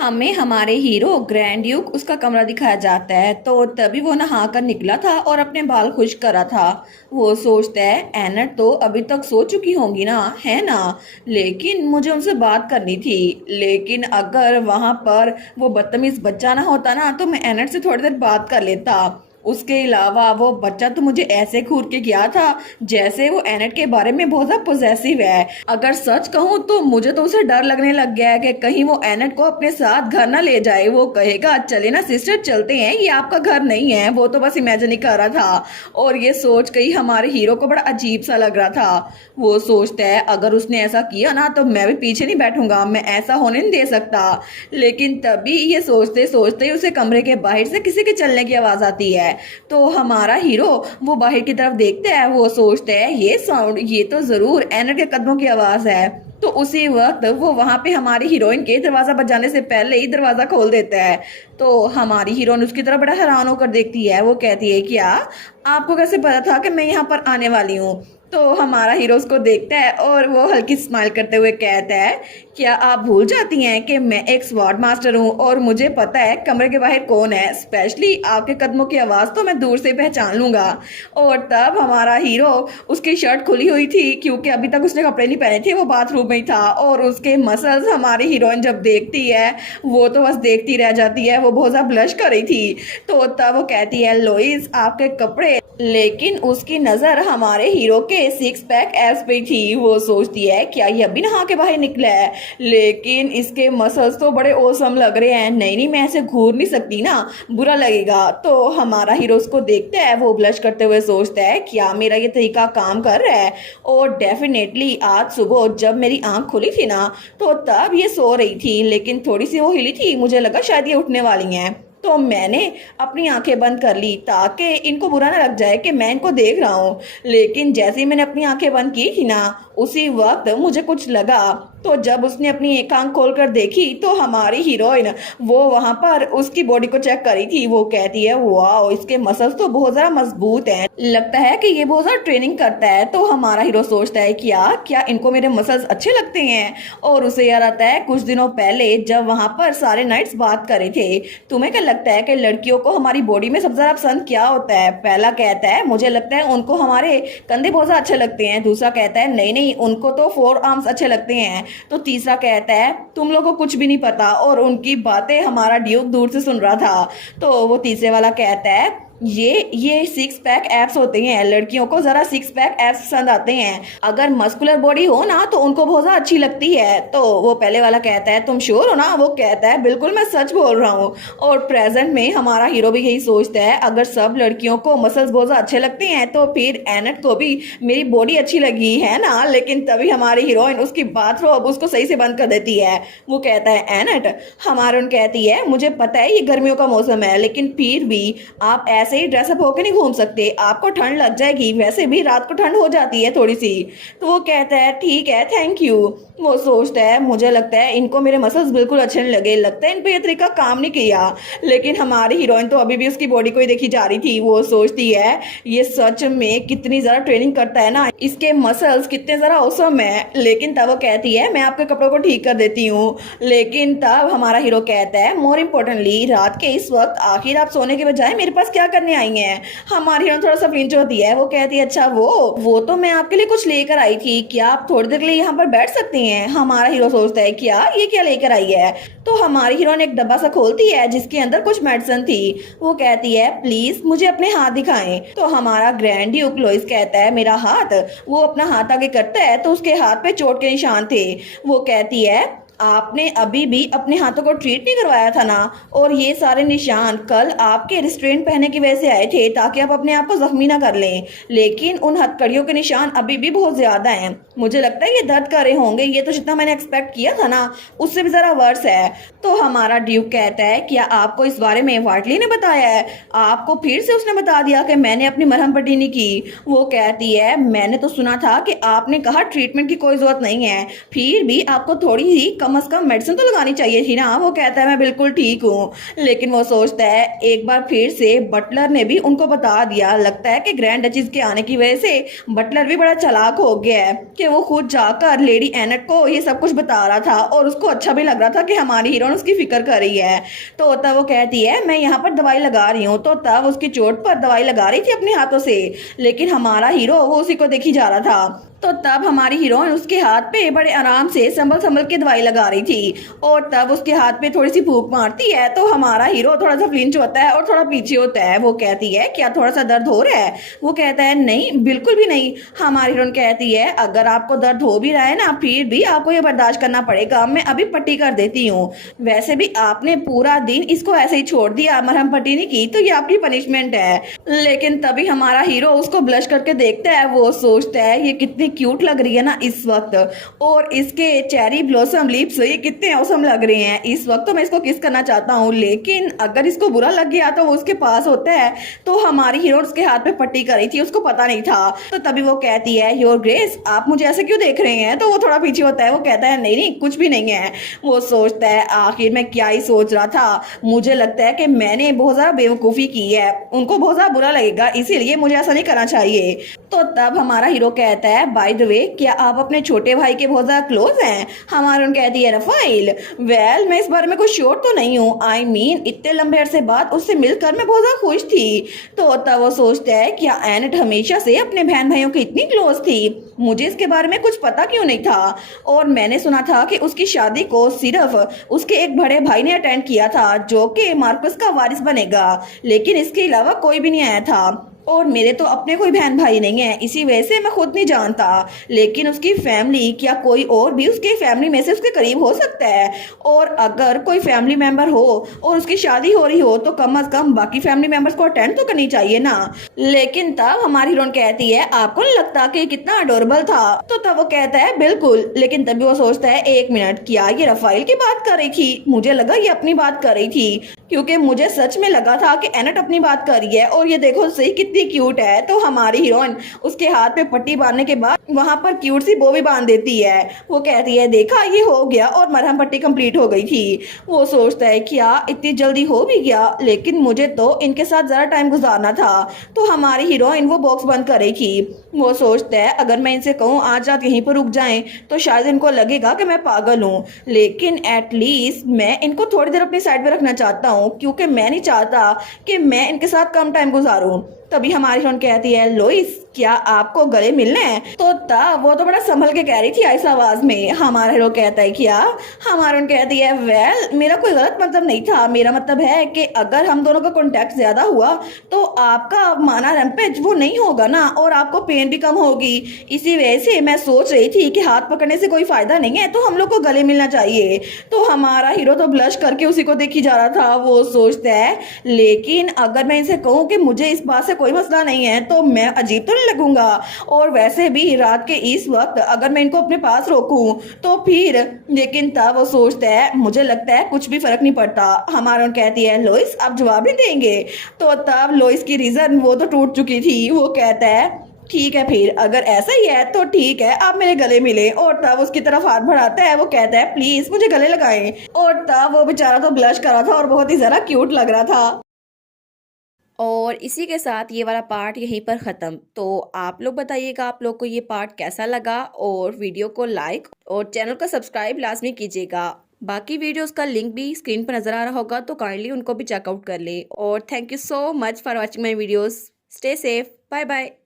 हमें हमारे hero grand Duke उसका कमरा दिखाया जाता है। तो तभी वो नहा कर निकला था और अपने बाल खुश्क करा था। वो सोचता है एनट तो अभी तक सो चुकी होंगी ना, है ना, लेकिन मुझे उनसे बात करनी थी। लेकिन अगर वहां पर वो बदतमीज बच्चा ना होता ना तो मैं एनट से थोड़ी देर बात कर लेता। उसके अलावा वो बच्चा तो मुझे ऐसे घूर के गया था जैसे वो एनट के बारे में बहुत ज्यादा पोजेसिव है। अगर सच कहूँ तो मुझे तो उसे डर लगने लग गया है कि कहीं वो एनट को अपने साथ घर ना ले जाए। वो कहेगा चले ना सिस्टर चलते हैं, ये आपका घर नहीं है। वो तो बस इमेजिन ही कर रहा था और ये सोच के ही हमारे हीरो को बड़ा अजीब सा लग रहा था। वो सोचता है अगर उसने ऐसा किया ना तो मैं भी पीछे नहीं बैठूंगा, मैं ऐसा होने नहीं दे सकता। लेकिन तभी ये सोचते सोचते ही उसे कमरे के बाहर से किसी के चलने की आवाज आती है। तो हमारा हीरो वो बाहर की तरफ देखता है। वो सोचता है ये साउंड, ये तो जरूर एनर के कदमों की आवाज है। तो उसी वक्त वो वहां पे हमारी हीरोइन के दरवाजा बजाने से पहले ही दरवाजा खोल देता है। तो हमारी हीरोइन उसकी तरफ बड़ा हैरान होकर देखती है। वो कहती है क्या आपको कैसे पता था कि मैं यहाँ पर आने वाली हूँ? तो हमारा हीरो उसको देखता है और वो हल्की स्माइल करते हुए कहता है क्या आप भूल जाती हैं कि मैं एक स्वॉर्ड मास्टर हूँ और मुझे पता है कमरे के बाहर कौन है। स्पेशली आपके कदमों की आवाज़ तो मैं दूर से पहचान लूंगा। और तब हमारा हीरो, उसकी शर्ट खुली हुई थी क्योंकि अभी तक उसने कपड़े नहीं पहने थे, वो बाथरूम में ही था। और उसके मसल्स हमारी हीरोइन जब देखती है वो तो बस देखती रह जाती है। वो बहुत ज़्यादा ब्लश कर रही थी। तो तब वो कहती है लोइस आपके कपड़े, लेकिन उसकी नज़र हमारे हीरो के सिक्स पैक एब्स पे थी। वो सोचती है क्या ये अभी नहा के बाहर निकला है, लेकिन इसके मसल्स तो बड़े औसम लग रहे हैं। नहीं नहीं मैं ऐसे घूर नहीं सकती ना, बुरा लगेगा। तो हमारा हीरो उसको देखता है। वो ब्लश करते हुए सोचता है क्या मेरा ये तरीका काम कर रहा है। और डेफिनेटली आज सुबह जब मेरी आंख खुली थी ना तो तब ये सो रही थी, लेकिन थोड़ी सी वो हिली थी, मुझे लगा शायद ये उठने वाली हैं। तो मैंने अपनी आंखें बंद कर ली ताकि इनको बुरा ना लग जाए कि मैं इनको देख रहा हूँ। लेकिन जैसे ही मैंने अपनी आंखें बंद की थी ना उसी वक्त मुझे कुछ लगा। तो जब उसने अपनी एक आंख खोल कर देखी तो हमारी हीरोइन वो वहां पर उसकी बॉडी को चेक करी थी। वो कहती है वाह इसके मसल्स तो बहुत ज्यादा मजबूत हैं, लगता है कि ये बहुत ज्यादा ट्रेनिंग करता है। तो हमारा हीरो सोचता है क्या क्या इनको मेरे मसल्स अच्छे लगते हैं। और उसे याद आता है कुछ दिनों पहले जब वहां पर सारे नाइट्स बात करे थे। तुम्हें क्या लगता है कि लड़कियों को हमारी बॉडी में सबसे ज्यादा पसंद क्या होता है? पहला कहता है मुझे लगता है उनको हमारे कंधे बहुत ज्यादा अच्छे लगते हैं। दूसरा कहता है नहीं नहीं उनको तो 4 आर्म्स अच्छे लगते हैं। तो तीसरा कहता है तुम लोगों को कुछ भी नहीं पता। और उनकी बातें हमारा ड्यूक दूर से सुन रहा था। तो वो तीसरे वाला कहता है ये सिक्स पैक एब्स होते हैं, लड़कियों को जरा सिक्स पैक एब्स पसंद आते हैं। अगर मस्कुलर बॉडी हो ना तो उनको बहुत ज्यादा अच्छी लगती है। तो वो पहले वाला कहता है तुम श्योर हो ना? वो कहता है बिल्कुल मैं सच बोल रहा हूँ। और प्रेजेंट में हमारा हीरो भी यही सोचता है अगर सब लड़कियों को मसल्स बहुत ज्यादा अच्छे लगते हैं तो फिर एनट को भी मेरी बॉडी अच्छी लगी है ना। लेकिन तभी हमारी हीरोइन उसकी बाथरोब उसको सही से बंद कर देती है। वो कहता है एनट, हमारी कहती है मुझे पता है ये गर्मियों का मौसम है लेकिन फिर भी आप ऐसे ही ड्रेसअप होकर नहीं घूम सकते, आपको ठंड लग जाएगी, वैसे भी रात को ठंड हो जाती है थोड़ी सी। तो वो कहता है ठीक है थैंक यू। वो सोचता है मुझे लगता है इनको मेरे मसल्स बिल्कुल अच्छे नहीं लगे, लगता है इन पे ये तरीका काम नहीं किया। लेकिन हमारी हीरोइन तो अभी भी उसकी बॉडी को ही देखी जा रही थी। वो सोचती है ये सच में कितनी ज्यादा ट्रेनिंग करता है ना, इसके मसल्स कितने जरा औसम है। लेकिन तब वो कहती है मैं आपके कपड़ों को ठीक कर देती हूँ। लेकिन तब हमारा हीरो कहता है मोर इम्पोर्टेंटली रात के इस वक्त आखिर आप सोने के बजाय मेरे पास क्या करने आई हैं? हमारी हीरोइन थोड़ा सा फ्लिंच होती है। वो कहती है अच्छा वो तो मैं आपके लिए कुछ लेकर आई थी, क्या आप थोड़ी देर के लिए यहाँ पर बैठ सकती हैं? हमारा हीरो सोचता है क्या ये क्या लेकर आई है। तो हमारी हीरोइन एक डब्बा सा खोलती है जिसके अंदर कुछ मेडिसिन थी। वो कहती है प्लीज मुझे अपने हाथ दिखाएं। तो हमारा ग्रैंड ड्यूक लोइस कहता है मेरा हाथ। वो अपना हाथ आगे करता है तो उसके हाथ पे चोट के निशान थे। वो कहती है आपने अभी भी अपने हाथों को ट्रीट नहीं करवाया था ना, और ये सारे निशान कल आपके रिस्ट्रेंट पहनने की वजह से आए थे ताकि आप अपने आप को जख्मी ना कर लें। लेकिन उन हथकड़ियों के निशान अभी भी बहुत ज्यादा हैं, मुझे लगता है ये दर्द कर रहे होंगे। ये तो जितना मैंने एक्सपेक्ट किया था ना उससे भी जरा वर्स है। तो हमारा ड्यूक कहता है क्या आपको इस बारे में वाटली ने बताया है? आपको फिर से उसने बता दिया कि मैंने अपनी मरहम पट्टी नहीं की? वो कहती है मैंने तो सुना था कि आपने कहा ट्रीटमेंट की कोई जरूरत नहीं है, फिर भी आपको थोड़ी ही कम से कम मेडिसिन तो लगानी चाहिए थी ना। वो कहता है मैं बिल्कुल ठीक हूँ। लेकिन वो सोचता है एक बार फिर से बटलर ने भी उनको बता दिया। लगता है कि ग्रैंड डचेस के आने की वजह से बटलर भी बड़ा चालाक हो गया है कि वो खुद जाकर लेडी एनेट को ये सब कुछ बता रहा था और उसको अच्छा भी लग रहा था कि हमारी हीरोइन उसकी फिक्र कर रही है। तो तब वो कहती है मैं यहाँ पर दवाई लगा रही हूँ। तो तब उसकी चोट पर दवाई लगा रही थी अपने हाथों से, लेकिन हमारा हीरो वो उसी को देखी जा रहा था। तो तब हमारी हीरोइन उसके हाथ पे बड़े आराम से संभल संभल के दवाई लगा रही थी और तब उसके हाथ पे थोड़ी सी फूंक मारती है। तो हमारा हीरो थोड़ा सा फ्लिंच होता है और थोड़ा पीछे होता है। वो कहती है क्या थोड़ा सा दर्द हो रहा है? वो कहता है नहीं बिल्कुल भी नहीं। हमारी हीरोइन कहती है अगर आपको दर्द हो भी रहा है ना फिर भी आपको ये बर्दाश्त करना पड़ेगा, मैं अभी पट्टी कर देती हूँ। वैसे भी आपने पूरा दिन इसको ऐसे ही छोड़ दिया, मरहम पट्टी नहीं की, तो ये आपकी पनिशमेंट है। लेकिन तभी हमारा हीरो उसको ब्लश करके देखता है। वो सोचता है ये कितनी क्यूट लग रही है ना इस वक्त, और इसके चेरी ब्लॉसम लिप्स ये कितने औसम लग रहे हैं इस वक्त, तो मैं इसको किस करना चाहता हूँ। लेकिन अगर इसको बुरा लग गया तो वो उसके पास होता है। तो हमारी हीरो उसके हाथ पे पट्टी करी थी, उसको पता नहीं था। तो तभी वो कहती है योर ग्रेस आप मुझे ऐसे क्यों देख रहे हैं? तो वो थोड़ा पीछे होता है। वो कहता है नहीं नहीं कुछ भी नहीं है। वो सोचता है आखिर मैं क्या ही सोच रहा था, मुझे लगता है कि मैंने बहुत ज्यादा बेवकूफी की है, उनको बहुत ज्यादा बुरा लगेगा, इसीलिए मुझे ऐसा नहीं करना चाहिए। तो तब हमारा हीरो कहता है बाय द वे क्या आप अपने छोटे भाई के बहुत ज्यादा क्लोज हैं? हमारी उन कहती है रफाइल वेल मैं इस बारे में कुछ श्योर तो नहीं हूँ, आई मीन इतने लंबे अरसे बाद उससे मिलकर मैं बहुत ज्यादा खुश थी। तो तब वो सोचता है क्या एनेट हमेशा से अपने बहन भाइयों की इतनी क्लोज थी, मुझे इसके बारे में कुछ पता क्यों नहीं था। और मैंने सुना था कि उसकी शादी को सिर्फ उसके एक बड़े भाई ने अटेंड किया था जो कि मार्कस का वारिस बनेगा, लेकिन इसके अलावा कोई भी नहीं आया था। और मेरे तो अपने कोई बहन भाई नहीं है, इसी वजह से मैं खुद नहीं जानता। लेकिन उसकी फैमिली क्या कोई और भी उसके फैमिली में से उसके करीब हो सकता है? और अगर कोई फैमिली मेंबर हो और उसकी शादी हो रही हो तो कम से कम बाकी फैमिली मेंबर्स को अटेंड तो करनी चाहिए ना। लेकिन तब हमारी हीरोइन कहती है आपको नहीं लगता कि कितना अडोरेबल था? तो तब वो कहता है बिल्कुल। लेकिन तभी वो सोचता है एक मिनट क्या ये रफाइल की बात कर रही थी? मुझे लगा ये अपनी बात कर रही थी, क्योंकि मुझे सच में लगा था कि एनेट अपनी बात कर रही है। और ये देखो सही कितनी क्यूट है। तो हमारी हीरोइन उसके हाथ पे पट्टी बांधने के बाद वहां पर क्यूट सी बो भी बांध देती है। वो कहती है देखा ये हो गया, और मरहम पट्टी कंप्लीट हो गई थी। वो सोचता है क्या इतनी जल्दी हो भी गया, लेकिन मुझे तो इनके साथ जरा टाइम गुजारना था। तो हमारी हीरोइन वो बॉक्स बंद कर रही थी। वो सोचता है अगर मैं इनसे कहूँ आज रात यहीं पर रुक जाएं तो शायद इनको लगेगा कि मैं पागल हूँ, लेकिन एटलीस्ट मैं इनको थोड़ी देर अपनी साइड पे रखना चाहता हूँ क्योंकि मैं नहीं चाहता कि मैं इनके साथ कम टाइम गुजारूं। तभी हमारी फ्रेंड कहती है लोइस क्या आपको गले मिलने हैं? तो तब वो तो बड़ा संभल के कह रही थी ऐसा आवाज में। हमारा हीरो कहता है क्या? हमारी फ्रेंड कहती है वेल मेरा कोई गलत मतलब नहीं था, मेरा मतलब है कि अगर हम दोनों का कॉन्टेक्ट ज्यादा हुआ तो आपका माना रैम्पेज वो नहीं होगा ना, और आपको पेन भी कम होगी। इसी वजह से मैं सोच रही थी कि हाथ पकड़ने से कोई फायदा नहीं है, तो हम लोग को गले मिलना चाहिए। तो हमारा हीरो तो ब्लश करके उसी को देखी जा रहा था। वो सोचता है लेकिन अगर मैं इनसे कहूँ कि मुझे इस बात से कोई मसला नहीं है तो मैं अजीब तो नहीं लगूंगा, और वैसे भी रात के इस वक्त अगर मैं इनको अपने पास रोकूं तो फिर। लेकिन तब वो सोचता है मुझे लगता है कुछ भी फर्क नहीं पड़ता। हमारा कहती है लोइस आप जवाब नहीं देंगे? तो तब लोइस की रीजन वो तो टूट चुकी थी। वो कहता है ठीक है फिर अगर ऐसा ही है तो ठीक है आप मेरे गले मिले। और तब उसकी तरफ हाथ बढ़ाता है। वो कहता है प्लीज मुझे गले लगाएं। और तब वो बेचारा तो ब्लश कर रहा था और बहुत ही ज्यादा क्यूट लग रहा था। और इसी के साथ ये वाला पार्ट यहीं पर ख़त्म। तो आप लोग बताइएगा आप लोग को ये पार्ट कैसा लगा, और वीडियो को लाइक और चैनल को सब्सक्राइब लाजमी कीजिएगा। बाकी वीडियोस का लिंक भी स्क्रीन पर नज़र आ रहा होगा तो काइंडली उनको भी चेकआउट कर ले। और thank you so much for watching my videos. Stay safe, bye bye.